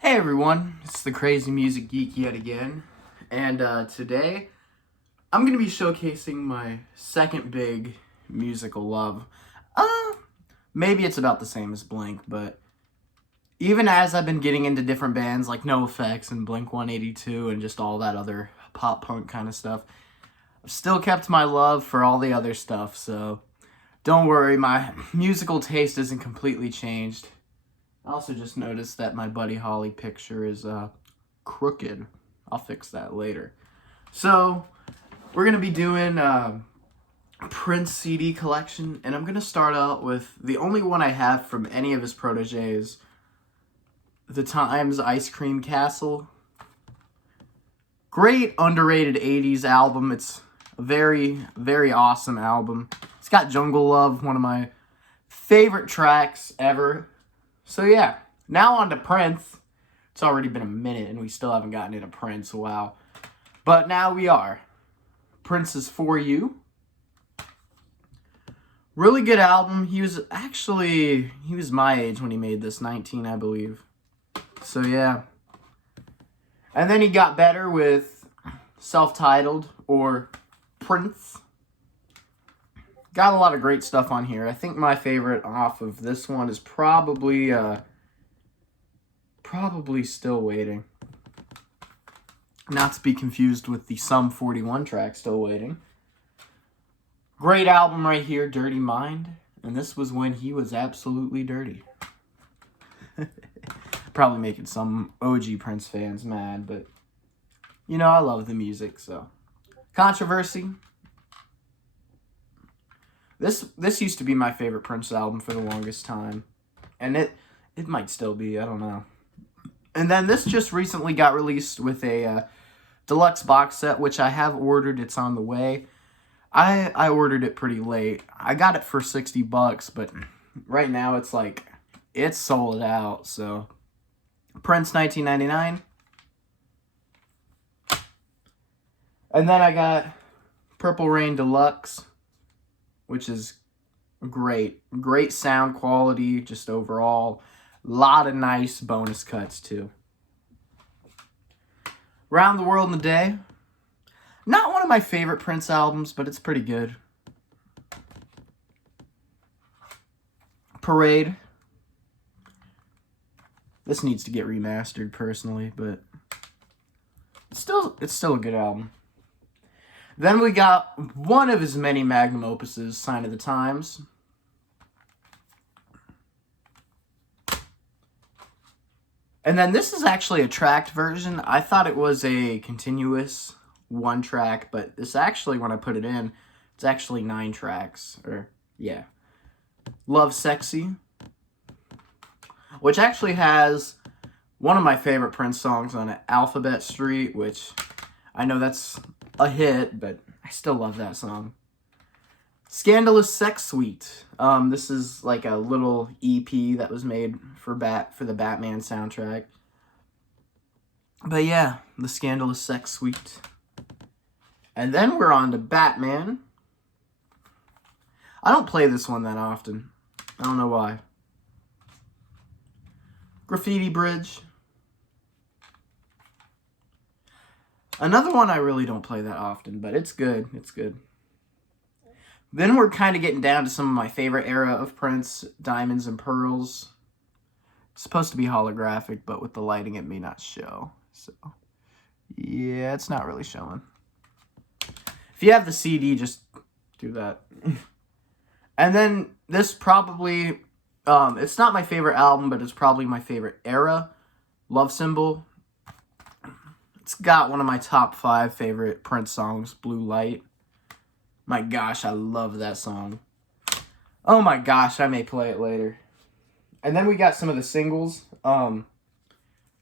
Hey everyone, it's the Crazy Music Geek yet again, and today I'm going to be showcasing my second big musical love. Uh, Maybe it's about the same as Blink, but even as I've been getting into different bands like NoFX and Blink 182 and just all that other pop punk kind of stuff, I've still kept my love for all the other stuff, so don't worry, my musical taste isn't completely changed. I also just noticed that my Buddy Holly picture is crooked. I'll fix that later. So, we're going to be doing Prince CD collection, and I'm going to start out with the only one I have from any of his proteges, The Times Ice Cream Castle. Great underrated 80s album. It's a very, very awesome album. It's got Jungle Love, one of my favorite tracks ever. So yeah, now on to Prince. It's already been a minute and we still haven't gotten into Prince, wow. But now we are. Prince is For You. Really good album. He was my age when he made this, 19 I believe. So yeah. And then he got better with Self-Titled or Prince. Got a lot of great stuff on here. I think my favorite off of this one is probably Still Waiting. Not to be confused with the Sum 41 track, Still Waiting. Great album right here, Dirty Mind. And this was when he was absolutely dirty. Probably making some OG Prince fans mad, but you know, I love the music, so. Controversy. This used to be my favorite Prince album for the longest time. And it might still be, I don't know. And then this just recently got released with a deluxe box set, which I have ordered. It's on the way. I ordered it pretty late. I got it for $60, but right now it's sold out. So Prince 1999. And then I got Purple Rain Deluxe, which is great. Great sound quality, just overall. A lot of nice bonus cuts, too. Round the World in a Day. Not one of my favorite Prince albums, but it's pretty good. Parade. This needs to get remastered, personally, but it's still a good album. Then we got one of his many magnum opuses, Sign of the Times. And then this is actually a tracked version. I thought it was a continuous one track, but this actually, when I put it in, it's actually 9 tracks. Or, yeah. Love Sexy, which actually has one of my favorite Prince songs on it, Alphabet Street, which I know that's a hit, but I still love that song. Scandalous Sex Suite. This is like a little EP that was made for the Batman soundtrack. But yeah, the Scandalous Sex Suite. And then we're on to Batman. I don't play this one that often. I don't know why. Graffiti Bridge. Another one I really don't play that often, but it's good. It's good. Then we're kind of getting down to some of my favorite era of Prince, Diamonds and Pearls. It's supposed to be holographic, but with the lighting it may not show. So, yeah, it's not really showing. If you have the CD, just do that. And then this probably, it's not my favorite album, but it's probably my favorite era. Love Symbol. It's got one of my top 5 favorite Prince songs, Blue Light. My gosh, I love that song. Oh my gosh, I may play it later. And then we got some of the singles.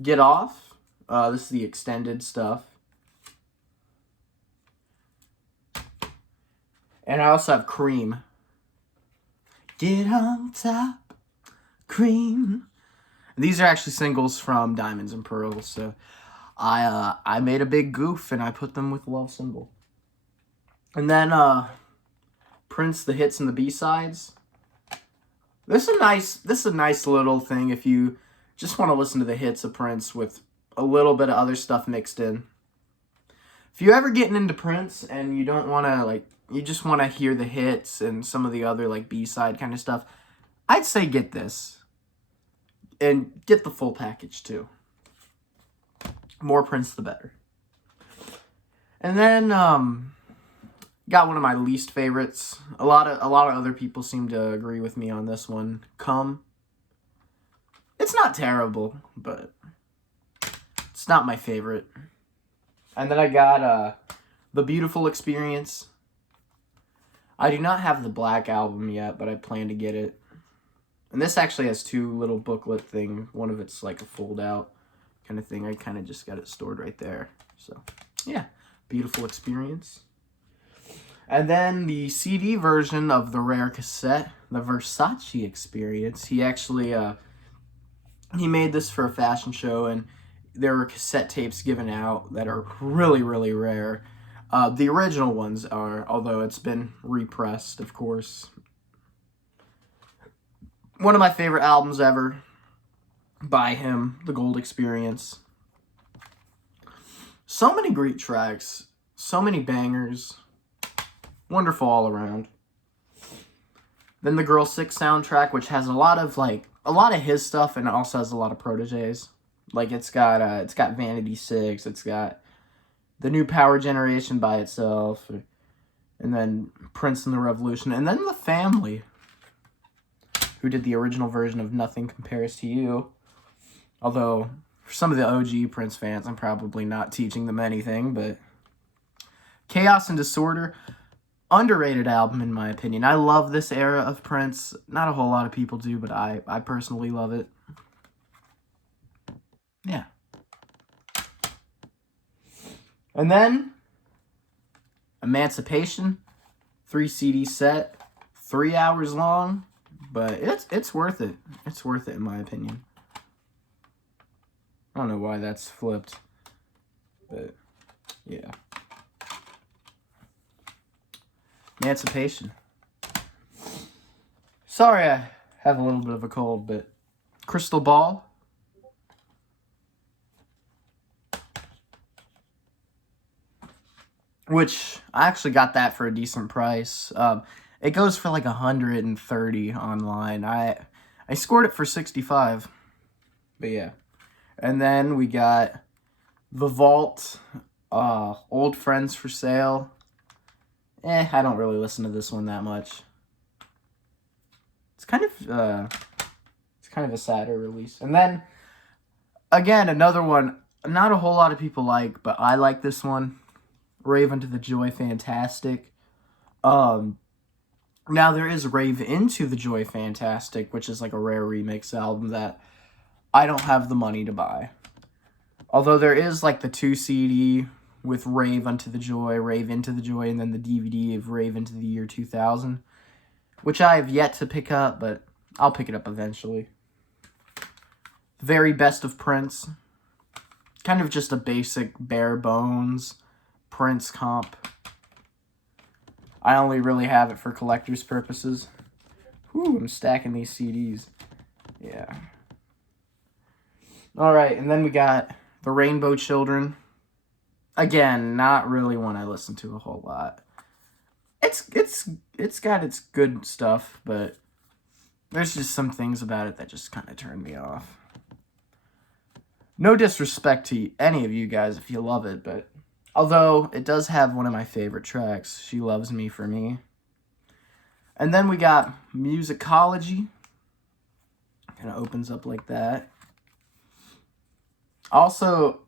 Get Off. This is the extended stuff. And I also have Cream. Get on top, Cream. These are actually singles from Diamonds and Pearls, so I made a big goof and I put them with Love Symbol. And then Prince, the hits and the B-sides. This is a nice little thing if you just want to listen to the hits of Prince with a little bit of other stuff mixed in. If you're ever getting into Prince and you don't want to, like, you just want to hear the hits and some of the other, like, B-side kind of stuff, I'd say get this. And get the full package, too. More Prince, the better. And then, got one of my least favorites. A lot of other people seem to agree with me on this one. Come. It's not terrible, but it's not my favorite. And then I got The Beautiful Experience. I do not have the Black album yet, but I plan to get it. And this actually has two little booklet thing. One of it's like a fold out kind of thing. I kind of just got it stored right there. So, yeah. Beautiful Experience. And then the CD version of the rare cassette, the Versace Experience. He actually, he made this for a fashion show, and there were cassette tapes given out that are really, really rare. The original ones are, although it's been repressed, of course. One of my favorite albums ever by him, The Gold Experience. So many great tracks, so many bangers, wonderful all around. Then the Girl 6 soundtrack, which has a lot of his stuff, and it also has a lot of Proteges. Like it's got Vanity 6, it's got the New Power Generation by itself, and then Prince and the Revolution, and then The Family, who did the original version of Nothing Compares to You. Although, for some of the OG Prince fans, I'm probably not teaching them anything, but Chaos and Disorder, underrated album in my opinion. I love this era of Prince. Not a whole lot of people do, but I personally love it. Yeah. And then, Emancipation, 3 CD set, 3 hours long, but it's worth it. It's worth it in my opinion. I don't know why that's flipped, but yeah. Emancipation. Sorry I have a little bit of a cold, but Crystal Ball. Which, I actually got that for a decent price. It goes for like $130 online. I scored it for $65. But yeah. And then we got The Vault, Old Friends for Sale. I don't really listen to this one that much. It's kind of a sadder release. And then, again, another one, not a whole lot of people like, but I like this one. Rave Into the Joy Fantastic. Now there is Rave Into the Joy Fantastic, which is like a rare remix album that I don't have the money to buy. Although there is like the 2 CD with Rave Unto the Joy, Rave Into the Joy, and then the DVD of Rave Into the Year 2000, which I have yet to pick up, but I'll pick it up eventually. Very Best of Prince. Kind of just a basic bare bones Prince comp. I only really have it for collector's purposes. Whew, I'm stacking these CDs. Yeah. Alright, and then we got The Rainbow Children. Again, not really one I listen to a whole lot. It's got its good stuff, but there's just some things about it that just kind of turn me off. No disrespect to any of you guys if you love it, but although it does have one of my favorite tracks, She Loves Me for Me. And then we got Musicology. Kind of opens up like that. Also,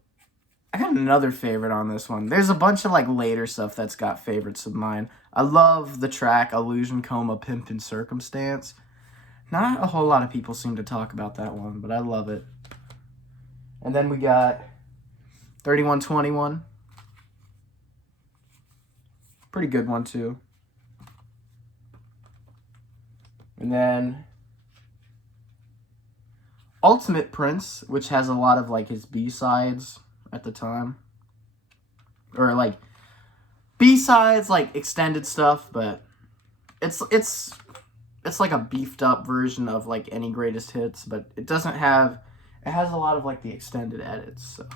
I got another favorite on this one. There's a bunch of like later stuff that's got favorites of mine. I love the track Illusion Coma Pimp and Circumstance. Not a whole lot of people seem to talk about that one, but I love it. And then we got 3121. Pretty good one too. And then Ultimate Prince, which has a lot of like his B-sides at the time. Or like B-sides, like extended stuff, but it's like a beefed up version of like any greatest hits, but it doesn't have It has a lot of like the extended edits, so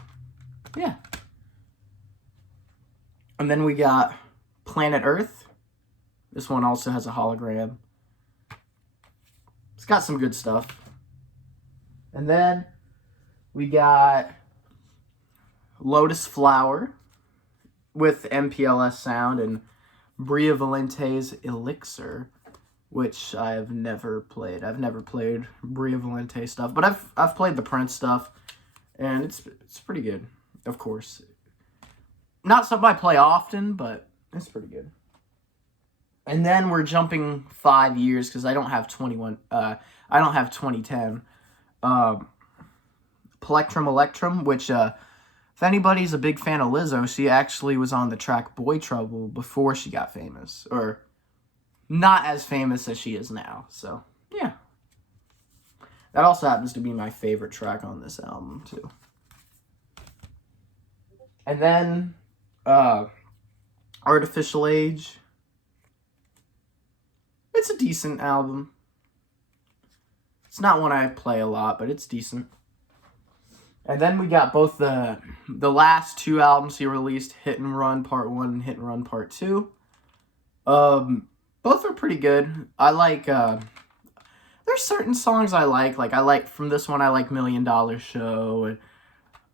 yeah. And then we got Planet Earth. This one also has a hologram. It's got some good stuff. And then we got Lotus Flower with MPLS sound and Bria Valente's Elixir, which I've never played. I've never played Bria Valente stuff, but I've played the Prince stuff, and it's pretty good, of course. Not something I play often, but it's pretty good. And then we're jumping 5 years because I don't have 2010. Plectrum Electrum, which if anybody's a big fan of Lizzo, she actually was on the track Boy Trouble before she got famous, or not as famous as she is now. So yeah, that also happens to be my favorite track on this album too. And then Artificial Age. It's a decent album. It's not one I play a lot, but it's decent. And then we got both the last two albums he released, Hit and Run Part 1 and Hit and Run Part 2. Both are pretty good. I like, there's certain songs I like from this one, I like $1 Million Show and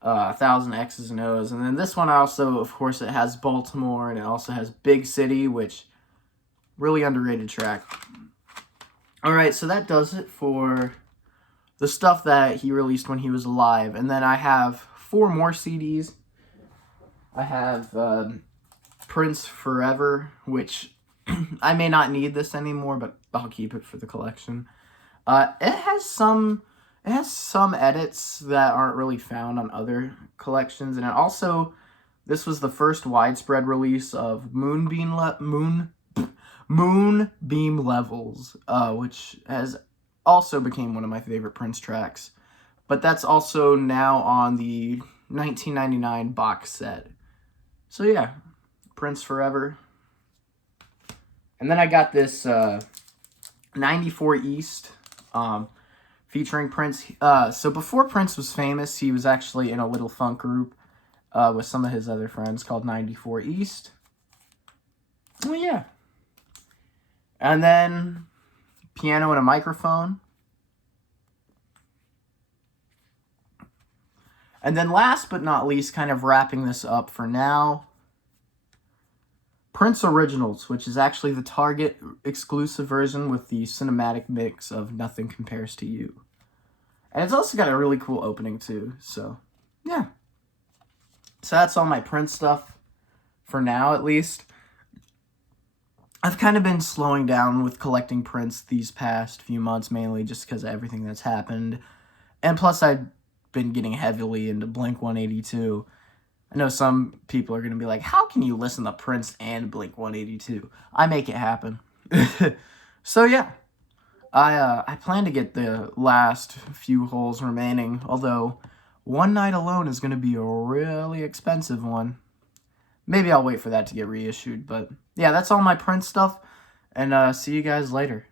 1,000 X's and O's. And then this one also, of course, it has Baltimore, and it also has Big City, which, really underrated track. Alright, so that does it for the stuff that he released when he was alive. And then I have 4 more CDs. I have Prince Forever, which I may not need this anymore, but I'll keep it for the collection. It has some edits that aren't really found on other collections, and it also, this was the first widespread release of Moonbeam Levels, which has also became one of my favorite Prince tracks. But that's also now on the 1999 box set. So yeah, Prince Forever. And then I got this 94 East featuring Prince. So before Prince was famous, he was actually in a little funk group with some of his other friends called 94 East. Well, yeah. And then Piano and a Microphone. And then last but not least, kind of wrapping this up for now, Prince Originals, which is actually the Target exclusive version with the cinematic mix of Nothing Compares to You. And it's also got a really cool opening too, so yeah. So that's all my Prince stuff, for now at least. I've kind of been slowing down with collecting Prince these past few months, mainly just because of everything that's happened. And plus, I've been getting heavily into Blink-182. I know some people are going to be like, how can you listen to Prince and Blink-182? I make it happen. So yeah, I plan to get the last few holes remaining, although One Night Alone is going to be a really expensive one. Maybe I'll wait for that to get reissued, but yeah, that's all my Prince stuff, and see you guys later.